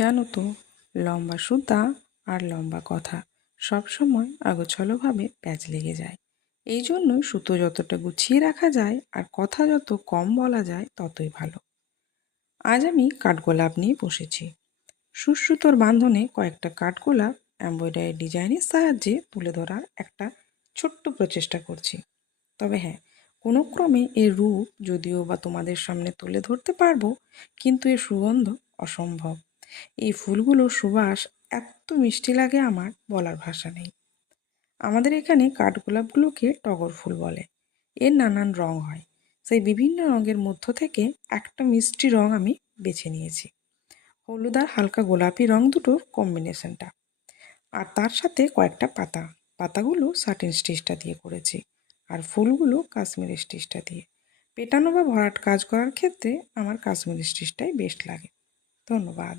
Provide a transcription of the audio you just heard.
জানো তো, লম্বা সুতা আর লম্বা কথা সব সময় আগোছালোভাবে প্যাঁচ লেগে যায়। এই জন্যই সুতো যতটা গুছিয়ে রাখা যায় আর কথা যত কম বলা যায় ততই ভালো। আজ আমি কাঠগোলাপ নিয়ে বসেছি। সুতোর বাঁধনে কয়েকটা কাঠগোলাপ এমব্রয়ডারি ডিজাইনের সাহায্যে তুলে ধরার একটা ছোট্ট প্রচেষ্টা করছি। তবে হ্যাঁ, কোনো ক্রমে এর রূপ যদিও বা তোমাদের সামনে তুলে ধরতে পারবো, কিন্তু এর সুগন্ধ অসম্ভব। এই ফুলগুলোর সুবাস এত মিষ্টি লাগে, আমার বলার ভাষা নেই। আমাদের এখানে কাঠগোলাপগুলোকে টগর ফুল বলে। এর নানান রং হয়, সেই বিভিন্ন রঙের মধ্য থেকে একটা মিষ্টি রং আমি বেছে নিয়েছি। হলুদ আর হালকা গোলাপি রং দুটোর কম্বিনেশনটা, আর তার সাথে কয়েকটা পাতাগুলো সাটিন স্টিচটা দিয়ে করেছি, আর ফুলগুলো কাশ্মীরি স্টিচটা দিয়ে। পেটানো বা ভরাট কাজ করার ক্ষেত্রে আমার কাশ্মীরি স্টিচটাই বেস্ট লাগে। ধন্যবাদ।